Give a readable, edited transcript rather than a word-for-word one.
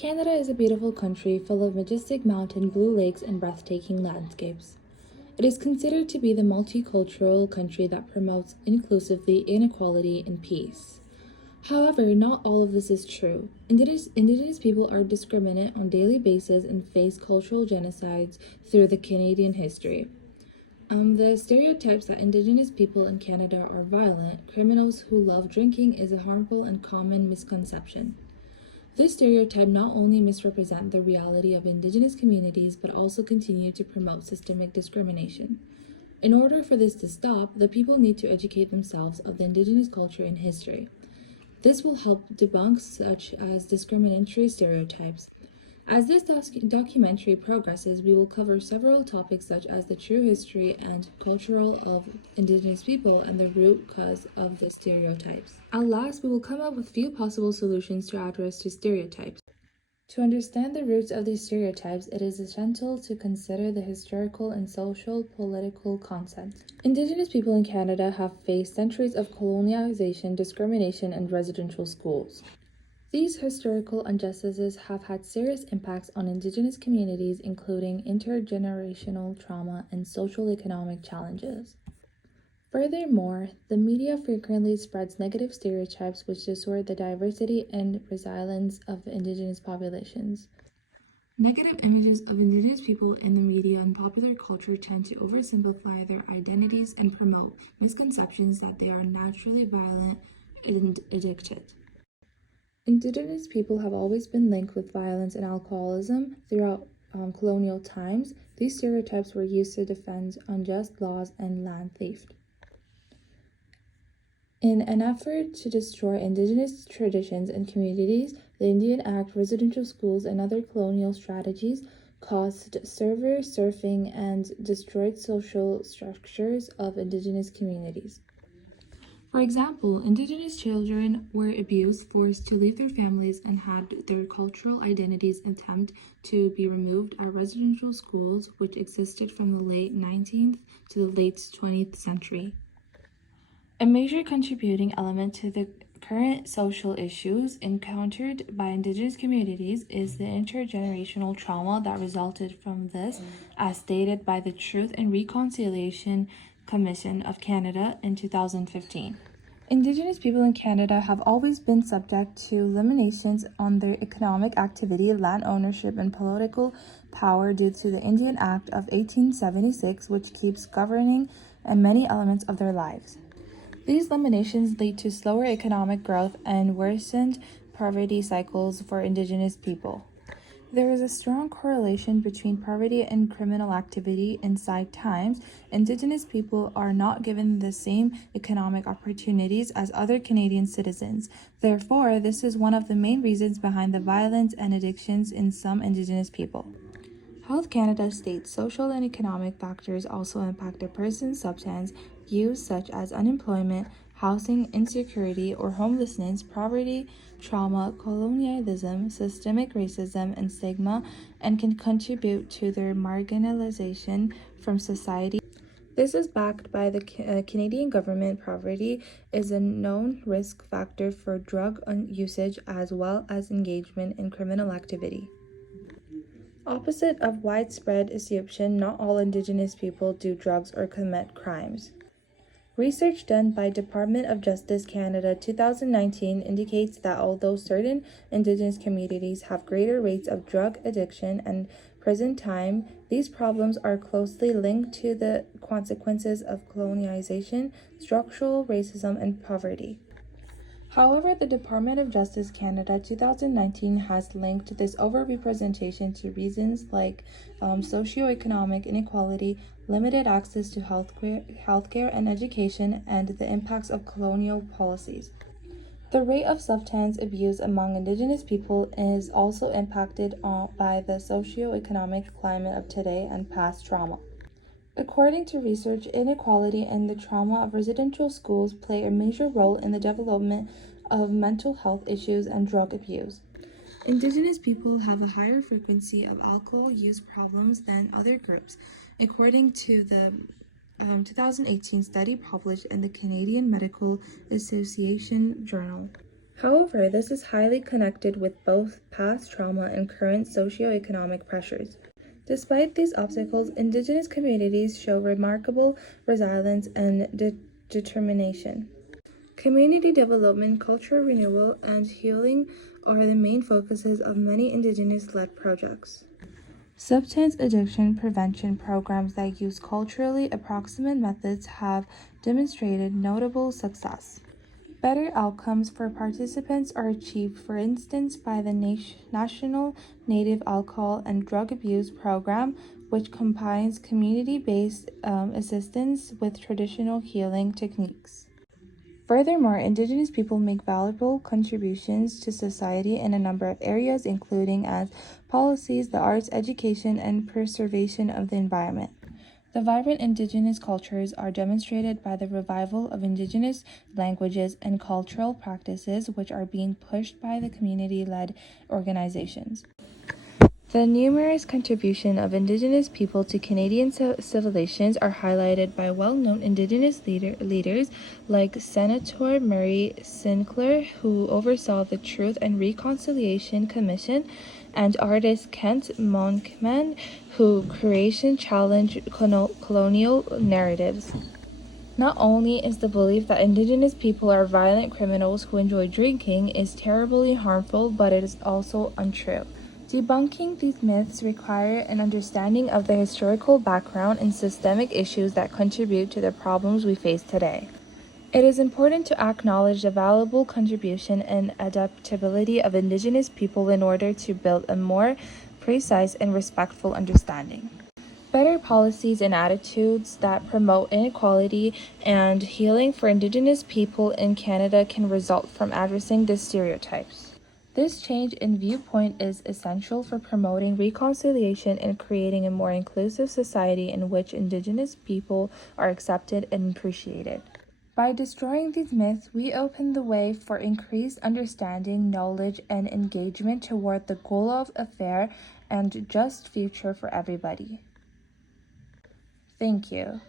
Canada is a beautiful country full of majestic mountain blue lakes and breathtaking landscapes. It is considered to be the multicultural country that promotes inclusivity, inequality, and peace. However, not all of this is true. Indigenous people are discriminated on a daily basis and face cultural genocides through the Canadian history. The stereotypes that Indigenous people in Canada are violent, criminals who love drinking is a harmful and common misconception. This stereotype not only misrepresents the reality of Indigenous communities but also continue to promote systemic discrimination. In order for this to stop, the people need to educate themselves of the Indigenous culture and history. This will help debunk such as discriminatory stereotypes. As this documentary progresses, we will cover several topics such as the true history and cultural of Indigenous people and the root cause of the stereotypes. At last, we will come up with few possible solutions to address the stereotypes. To understand the roots of these stereotypes, it is essential to consider the historical and social political context. Indigenous people in Canada have faced centuries of colonialization, discrimination, and residential schools. These historical injustices have had serious impacts on Indigenous communities, including intergenerational trauma and social-economic challenges. Furthermore, the media frequently spreads negative stereotypes which distort the diversity and resilience of Indigenous populations. Negative images of Indigenous people in the media and popular culture tend to oversimplify their identities and promote misconceptions that they are naturally violent and addicted. Indigenous people have always been linked with violence and alcoholism throughout colonial times. These stereotypes were used to defend unjust laws and land theft. In an effort to destroy Indigenous traditions and communities, the Indian Act, residential schools, and other colonial strategies caused severe surfing and destroyed social structures of Indigenous communities. For example, Indigenous children were abused, forced to leave their families, and had their cultural identities attempted to be removed at residential schools, which existed from the late 19th to the late 20th century. A major contributing element to the current social issues encountered by Indigenous communities is the intergenerational trauma that resulted from this, as stated by the Truth and Reconciliation Commission of Canada in 2015. Indigenous people in Canada have always been subject to limitations on their economic activity, land ownership, and political power due to the Indian Act of 1876, which keeps governing many elements of their lives. These limitations lead to slower economic growth and worsened poverty cycles for Indigenous people. There is a strong correlation between poverty and criminal activity inside times. Indigenous people are not given the same economic opportunities as other Canadian citizens. Therefore, this is one of the main reasons behind the violence and addictions in some Indigenous people. Health Canada states social and economic factors also impact a person's substance use, such as unemployment, housing insecurity or homelessness, poverty, trauma, colonialism, systemic racism, and stigma, and can contribute to their marginalization from society. This is backed by the Canadian government. Poverty is a known risk factor for drug usage as well as engagement in criminal activity. Opposite of widespread assumption, not all Indigenous people do drugs or commit crimes. Research done by Department of Justice Canada 2019 indicates that although certain Indigenous communities have greater rates of drug addiction and prison time, these problems are closely linked to the consequences of colonialization, structural racism, and poverty. However, the Department of Justice Canada 2019 has linked this overrepresentation to reasons like socioeconomic inequality, limited access to healthcare and education, and the impacts of colonial policies. The rate of substance abuse among Indigenous people is also impacted by the socioeconomic climate of today and past trauma. According to research, inequality and the trauma of residential schools play a major role in the development of mental health issues and drug abuse. Indigenous people have a higher frequency of alcohol use problems than other groups, according to the 2018 study published in the Canadian Medical Association Journal. However, this is highly connected with both past trauma and current socioeconomic pressures. Despite these obstacles, Indigenous communities show remarkable resilience and determination. Community development, cultural renewal, and healing are the main focuses of many Indigenous-led projects. Substance addiction prevention programs that use culturally approximate methods have demonstrated notable success. Better outcomes for participants are achieved, for instance, by the National Native Alcohol and Drug Abuse Program, which combines community-based assistance with traditional healing techniques. Furthermore, Indigenous people make valuable contributions to society in a number of areas, including as policies, the arts, education, and preservation of the environment. The vibrant Indigenous cultures are demonstrated by the revival of Indigenous languages and cultural practices, which are being pushed by the community-led organizations. The numerous contributions of Indigenous people to Canadian civilizations are highlighted by well-known Indigenous leaders like Senator Murray Sinclair, who oversaw the Truth and Reconciliation Commission, and artist Kent Monkman, who creation challenged colonial narratives. Not only is the belief that Indigenous people are violent criminals who enjoy drinking is terribly harmful, but it is also untrue. Debunking these myths require an understanding of the historical background and systemic issues that contribute to the problems we face today. It is important to acknowledge the valuable contribution and adaptability of Indigenous people in order to build a more precise and respectful understanding. Better policies and attitudes that promote inequality and healing for Indigenous people in Canada can result from addressing these stereotypes. This change in viewpoint is essential for promoting reconciliation and creating a more inclusive society in which Indigenous people are accepted and appreciated. By destroying these myths, we open the way for increased understanding, knowledge, and engagement toward the goal of a fair and just future for everybody. Thank you.